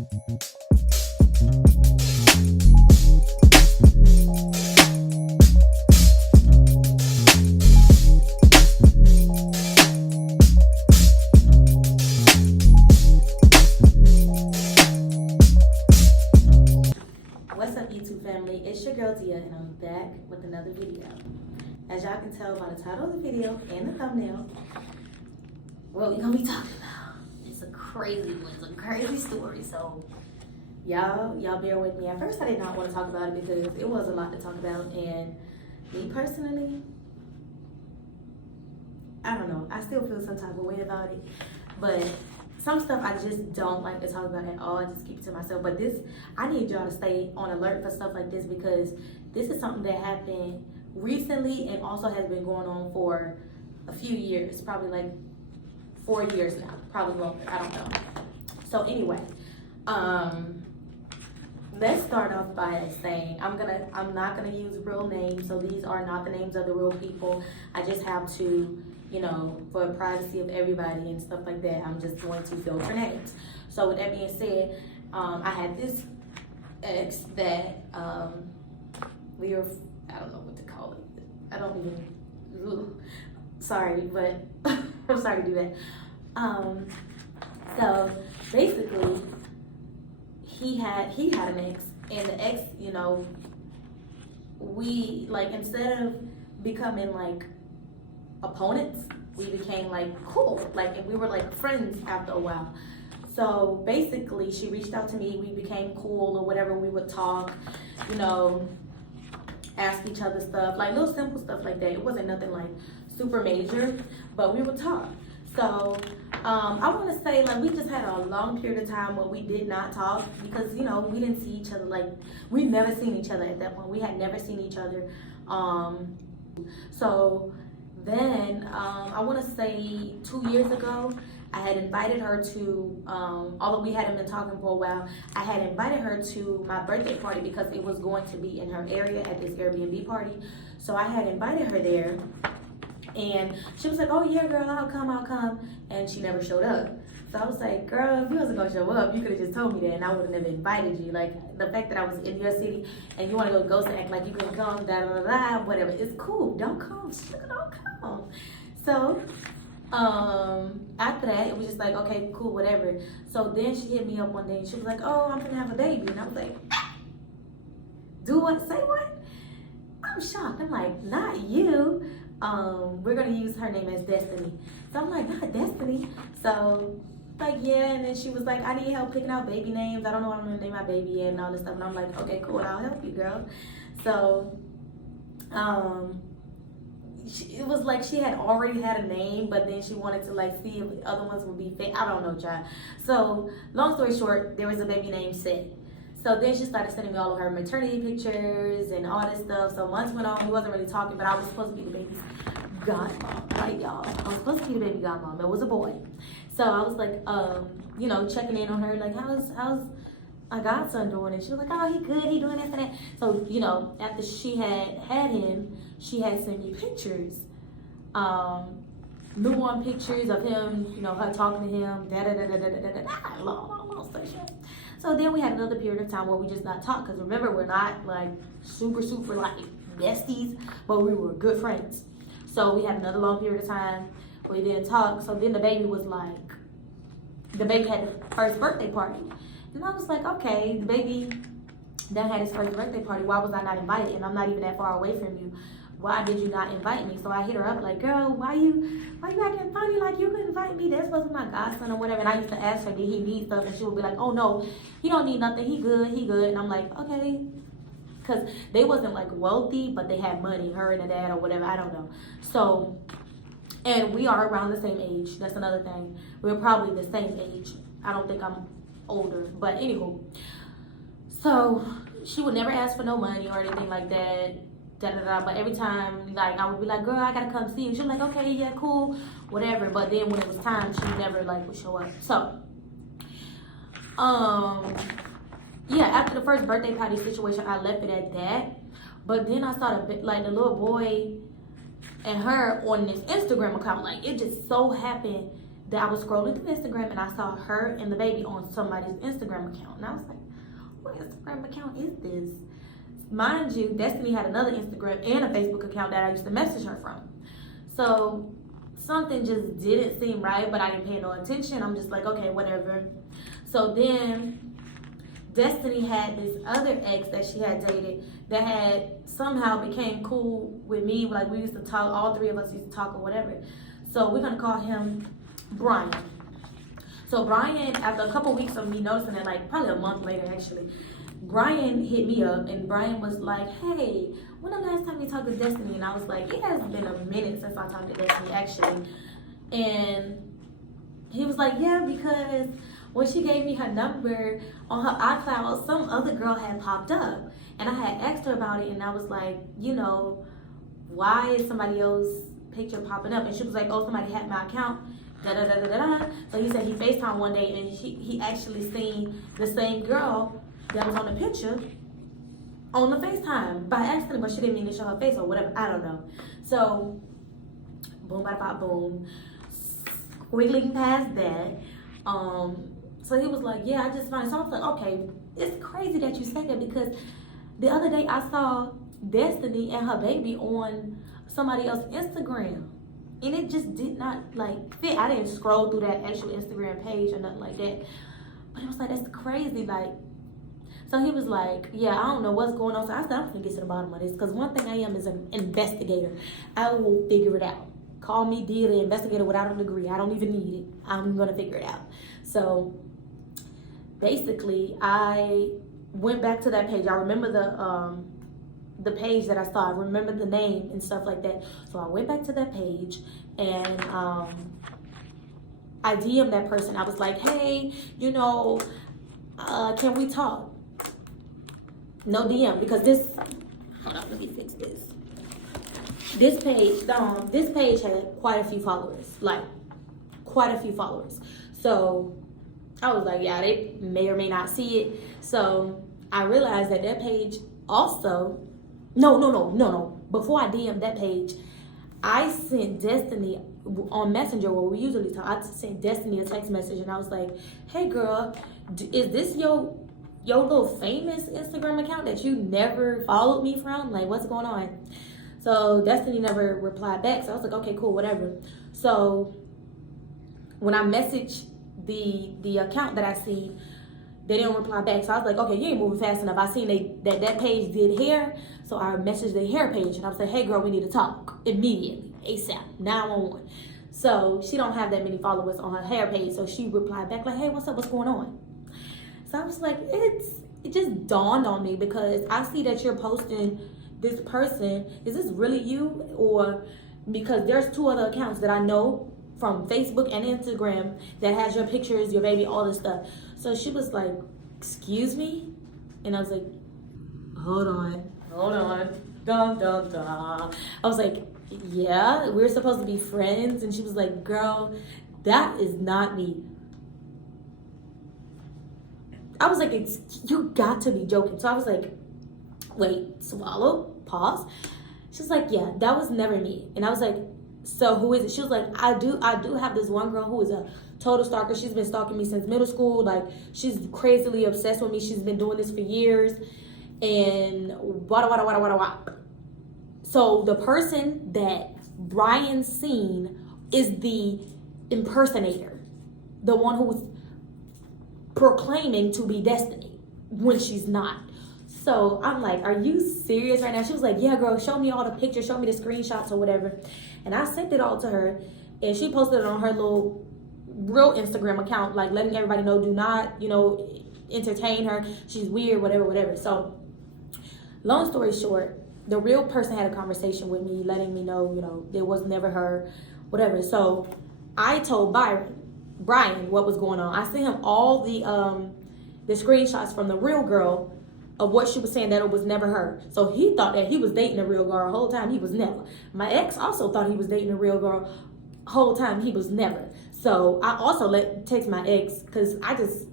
What's up, YouTube family? It's your girl Tia, and I'm back with another video. As y'all can tell by the title of the video and the thumbnail, what we're gonna be talking about. It's a crazy one, it's a crazy story. So y'all bear with me. At first I did not want to talk about it because it was a lot to talk about, and me personally, I don't know, I still feel some type of way about it. But some stuff I just don't like to talk about at all. I just keep it to myself. But this, I need y'all to stay on alert for stuff like this, because this is something that happened recently and also has been going on for a few years, probably like 4 years now, probably longer, I don't know. So anyway, let's start off by saying I'm not gonna use real names, so these are not the names of the real people. I just have to, you know, for the privacy of everybody and stuff like that, I'm just going to filter names. So with that being said, I had this ex that we were, I don't know what to call it. I don't even, sorry, but I'm sorry to do that. So basically, he had an ex, and the ex, you know, we, like, instead of becoming like opponents, we became like cool, like, and we were like friends after a while. So basically she reached out to me, we became cool or whatever, we would talk, you know, ask each other stuff, like little simple stuff like that. It wasn't nothing like super major, but we would talk. So I want to say, like, we just had a long period of time where we did not talk because, you know, we didn't see each other. Like, we'd never seen each other at that point. We had never seen each other. So then I want to say 2 years ago, I had invited her to, although we hadn't been talking for a while, I had invited her to my birthday party because it was going to be in her area at this Airbnb party. So I had invited her there, and she was like, oh yeah, girl, I'll come. And she never showed up. So I was like, girl, if you wasn't gonna show up, you could have just told me that and I would have never invited you. Like, the fact that I was in your city and you want to go ghost and act like you couldn't come, whatever, it's cool. Don't come, sugar, don't come. So after that, it was just like, okay, cool, whatever. So then she hit me up one day and she was like, oh, I'm gonna have a baby. And I was like, do what? Say what? I'm shocked. I'm like, not you. We're gonna use her name as Destiny. So I'm like, not Destiny. So like, yeah, and then she was like, I need help picking out baby names. I don't know what I'm gonna name my baby yet and all this stuff. And I'm like, okay, cool, I'll help you, girl. So it was like she had already had a name, but then she wanted to like see if the other ones would be fake. I don't know, child. So long story short, there was a baby named Sid. So then she started sending me all of her maternity pictures and all this stuff. So months went on, we wasn't really talking, but I was supposed to be the baby's godmom, right, y'all? I was supposed to be the baby godmom. It was a boy. So I was like, you know, checking in on her, like, how's my godson doing? And she was like, oh, he good, he doing this and that. So, you know, after she had him, she had sent me pictures, newborn pictures of him, you know, her talking to him, long story short. So then we had another period of time where we just not talk, because remember, we're not like super like besties, but we were good friends. So we had another long period of time where we didn't talk. So then the baby had the first birthday party. And I was like, okay, the baby that had his first birthday party, why was I not invited? And I'm not even that far away from you. Why did you not invite me? So I hit her up like, girl, why you acting funny? Like, you couldn't invite me. That's supposed to be my godson or whatever. And I used to ask her, did he need stuff? And she would be like, oh no, he don't need nothing. He good. And I'm like, okay. Because they wasn't like wealthy, but they had money, her and her dad or whatever. I don't know. So, and we are around the same age. That's another thing. We're probably the same age. I don't think I'm older. But anywho. So she would never ask for no money or anything like that. But every time, like, I would be like, girl, I gotta come see you. She was like, okay, yeah, cool, whatever. But then when it was time, she never like would show up. So, yeah, after the first birthday party situation, I left it at that. But then I saw the little boy and her on this Instagram account. Like, it just so happened that I was scrolling through Instagram and I saw her and the baby on somebody's Instagram account. And I was like, what Instagram account is this? Mind you, Destiny had another Instagram and a Facebook account that I used to message her from. So something just didn't seem right, but I didn't pay no attention. I'm just like, okay, whatever. So then Destiny had this other ex that she had dated that had somehow became cool with me. Like, we used to talk, all three of us used to talk or whatever. So we're gonna call him Brian. So Brian, after a couple weeks of me noticing it, like probably a month later actually, Brian hit me up and Brian was like, hey, when the last time you talked to Destiny? And I was like, it has been a minute since I talked to Destiny actually. And he was like, yeah, because when she gave me her number on her iCloud, some other girl had popped up. And I had asked her about it and I was like, you know, why is somebody else's picture popping up? And she was like, oh, somebody hacked my account. Da da da da da da. So he said he FaceTimed one day and he actually seen the same girl that was on the picture on the FaceTime by accident, but she didn't mean to show her face or whatever. I don't know. So boom, bada bop, boom. Squiggling past that. So he was like, yeah, I just found it. So I was like, okay, it's crazy that you said that because the other day I saw Destiny and her baby on somebody else's Instagram. And it just did not like fit. I didn't scroll through that actual Instagram page or nothing like that. But it was like, that's crazy. Like, so he was like, yeah, I don't know what's going on. So I said, I'm gonna get to the bottom of this. Because one thing I am is an investigator. I will figure it out. Call me daily investigator without a degree. I don't even need it. I'm gonna figure it out. So basically, I went back to that page. I remember the page that I saw. I remember the name and stuff like that. So I went back to that page and I DM'd that person. I was like, hey, you know, can we talk? No DM because this, hold on, let me fix this. This page had quite a few followers, like quite a few followers. So I was like, yeah, they may or may not see it. So I realized that that page also, no. Before I DM'd that page, I sent Destiny on Messenger where we usually talk. I sent Destiny a text message and I was like, hey girl, is this your little famous Instagram account that you never followed me from? Like, what's going on? So Destiny never replied back. So I was like, okay, cool, whatever. So when I messaged the account that I see, they didn't reply back. So I was like, okay, you ain't moving fast enough. I seen that page did hair. So I messaged the hair page and I was like, hey girl, we need to talk immediately, ASAP, 911. So she don't have that many followers on her hair page. So she replied back like, hey, what's up? What's going on? So I was like, it just dawned on me because I see that you're posting this person. Is this really you? Or because there's two other accounts that I know from Facebook and Instagram that has your pictures, your baby, all this stuff. So she was like, excuse me? And I was like, hold on. Dun, dun, dun. I was like, yeah, we're supposed to be friends. And she was like, girl, that is not me. I was like, you got to be joking. So I was like, wait, swallow, pause. She was like, yeah, that was never me. And I was like, so who is it? She was like, I do have this one girl who is a total stalker. She's been stalking me since middle school. Like, she's crazily obsessed with me. She's been doing this for years. And wada. So the person that Brian's seen is the impersonator. The one who's proclaiming to be Destiny when she's not. So I'm like, are you serious right now? She was like, yeah, girl, show me all the pictures, show me the screenshots or whatever. And I sent it all to her and she posted it on her little real Instagram account, like letting everybody know, do not, entertain her. She's weird, whatever. So long story short, the real person had a conversation with me, letting me know, it was never her, whatever. So I told Brian what was going on. I sent him all the screenshots from the real girl of what she was saying, that it was never her. So he thought that he was dating a real girl the whole time. He was never. My ex also thought he was dating a real girl whole time. He was never. So I also text my ex because I just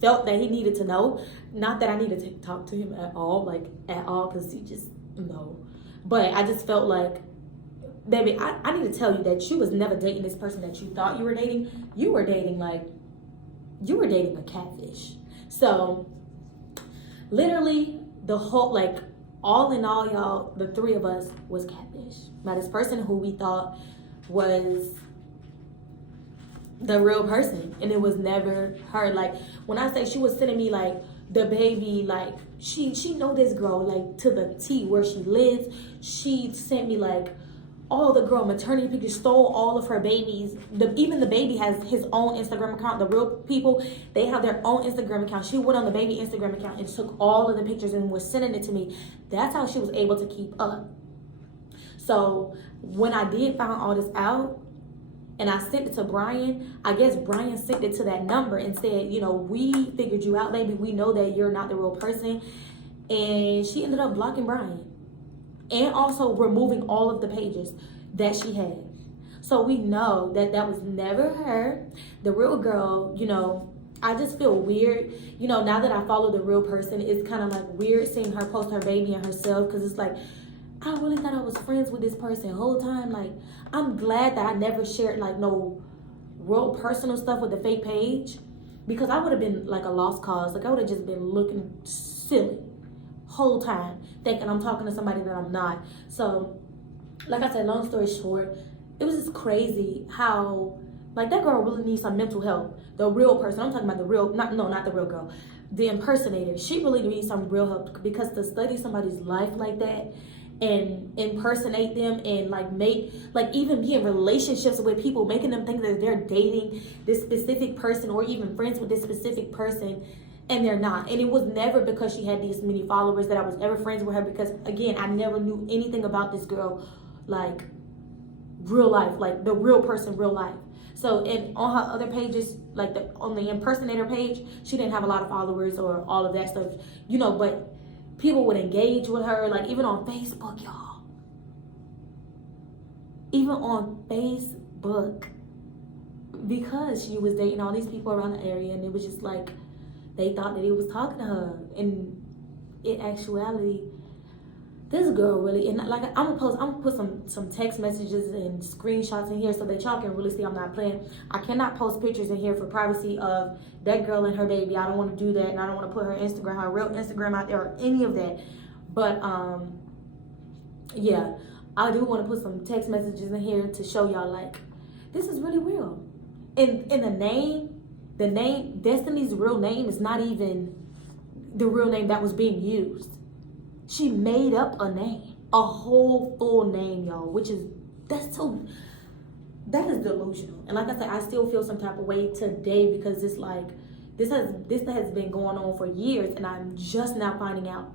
felt that he needed to know. Not that I needed to talk to him at all, because he just, no. But I just felt like baby, I need to tell you that you was never dating this person that you thought you were dating. You were dating a catfish. So literally the whole, like, all in all, y'all, the three of us was catfish. Now, this person who we thought was the real person, and it was never her. Like, when I say she was sending me like the baby, like she know this girl like to the T where she lives. She sent me like all the girl maternity pictures, stole all of her babies. Even the baby has his own Instagram account. The real people, they have their own Instagram account. She went on the baby Instagram account and took all of the pictures and was sending it to me. That's how she was able to keep up. So when I did find all this out and I sent it to Brian, I guess Brian sent it to that number and said, you know, we figured you out, baby. We know that you're not the real person. And she ended up blocking Brian. And also removing all of the pages that she had. So we know that that was never her. The real girl, you know, I just feel weird. You know, now that I follow the real person, it's kind of like weird seeing her post her baby and herself. Because it's like, I really thought I was friends with this person the whole time. Like, I'm glad that I never shared like no real personal stuff with the fake page. Because I would have been like a lost cause. Like, I would have just been looking silly whole time thinking I'm talking to somebody that I'm not. So like I said, long story short, it was just crazy how like that girl really needs some mental help. The real person, I'm talking about the real, not the real girl, the impersonator. She really needs some real help, because to study somebody's life like that and impersonate them and like make, like even be in relationships with people, making them think that they're dating this specific person or even friends with this specific person, and they're not. And it was never because she had these many followers that I was ever friends with her, because again, I never knew anything about this girl, like real life, like the real person, real life. So, and on her other pages, like on the impersonator page, she didn't have a lot of followers or all of that stuff, you know, but people would engage with her, like even on Facebook, y'all. Even on Facebook, because she was dating all these people around the area, and it was just like, they thought that he was talking to her. And in actuality, this girl really, and like I'm gonna put some text messages and screenshots in here so that y'all can really see I'm not playing. I cannot post pictures in here for privacy of that girl and her baby. I don't want to do that, and I don't want to put her real Instagram out there or any of that. But yeah, I do want to put some text messages in here to show y'all like this is really real. And the name, Destiny's real name, is not even the real name that was being used. She made up a name, a whole full name, y'all, that is delusional. And like I said, I still feel some type of way today, because it's like, this has been going on for years, and I'm just now finding out,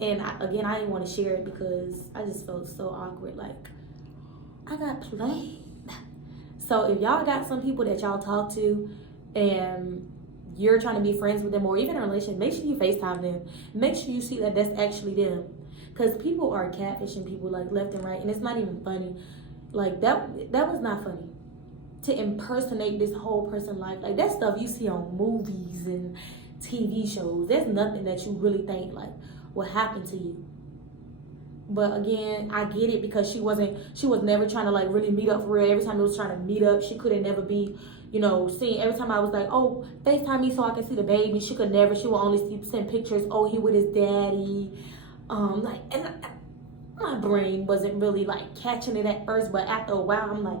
And I didn't want to share it because I just felt so awkward, like, I got played. So if y'all got some people that y'all talk to and you're trying to be friends with them, or even in a relationship, make sure you FaceTime them. Make sure you see that that's actually them. Because people are catfishing people like left and right, and it's not even funny. Like that was not funny. To impersonate this whole person's life, like that stuff you see on movies and TV shows, there's nothing that you really think like will happen to you. But again, I get it, because she was never trying to like really meet up for real. Every time it was trying to meet up, she couldn't never be, you know, seeing. Every time I was like, oh, FaceTime me so I can see the baby, she would only send pictures, oh, he with his daddy. And my brain wasn't really like catching it at first, but after a while, I'm like,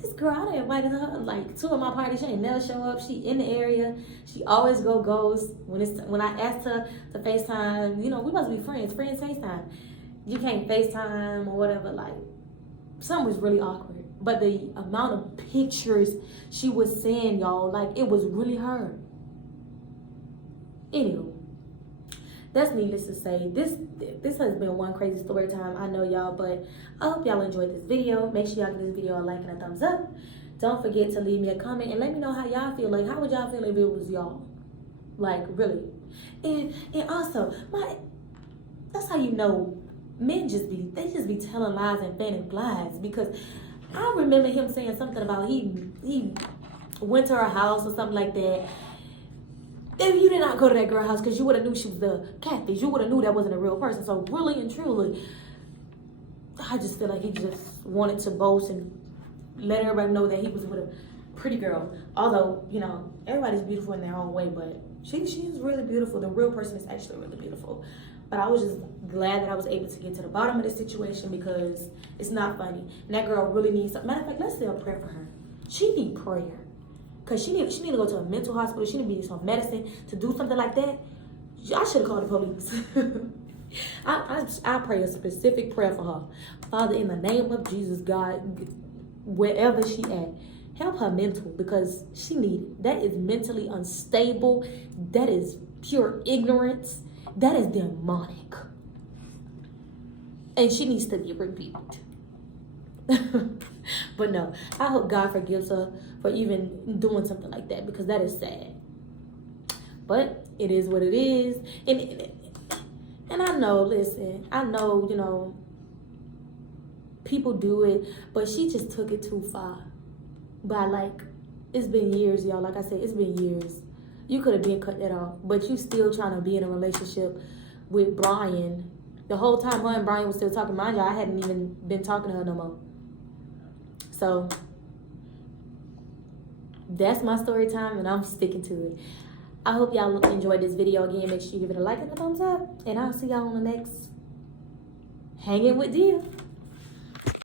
this girl, I done invited her like two of my parties, she ain't never show up. She in the area, she always go ghost. When I asked her to FaceTime, you know, we must be friends FaceTime. You can't FaceTime or whatever, like, something was really awkward. But the amount of pictures she was saying, y'all, like, it was really her. Anyway, that's needless to say. This has been one crazy story time, I know, y'all, but I hope y'all enjoyed this video. Make sure y'all give this video a like and a thumbs up. Don't forget to leave me a comment and let me know how y'all feel. Like, how would y'all feel if it was y'all? Like, really. And also, that's how you know men just be telling lies and fanning lies, because I remember him saying something about he went to her house or something like that. If you did not go to that girl's house, because you would have knew she was the catfish, you would have knew that wasn't a real person. So really and truly, I just feel like he just wanted to boast and let everybody know that he was with a pretty girl. Although, you know, everybody's beautiful in their own way, but she's really beautiful. The real person is actually really beautiful. But I was just glad that I was able to get to the bottom of this situation because it's not funny. And that girl really needs something. Matter of fact, let's say a prayer for her. She needs prayer. Because she need to go to a mental hospital. She need to be some medicine to do something like that. I should have called the police. I pray a specific prayer for her. Father, in the name of Jesus, God, wherever she at, help her mental because she needs it. That is mentally unstable. That is pure ignorance. That is demonic. And she needs to be rebuked. But no, I hope God forgives her for even doing something like that because that is sad. But it is what it is. And I know, listen, I know, you know, people do it, but she just took it too far. But like, it's been years, y'all. Like I said, it's been years. You could have been cut that off, but you still trying to be in a relationship with Brian. The whole time her and Brian was still talking, mind you, I hadn't even been talking to her no more. So that's my story time, and I'm sticking to it. I hope y'all enjoyed this video. Again, make sure you give it a like and a thumbs up, and I'll see y'all on the next Hanging with Dia.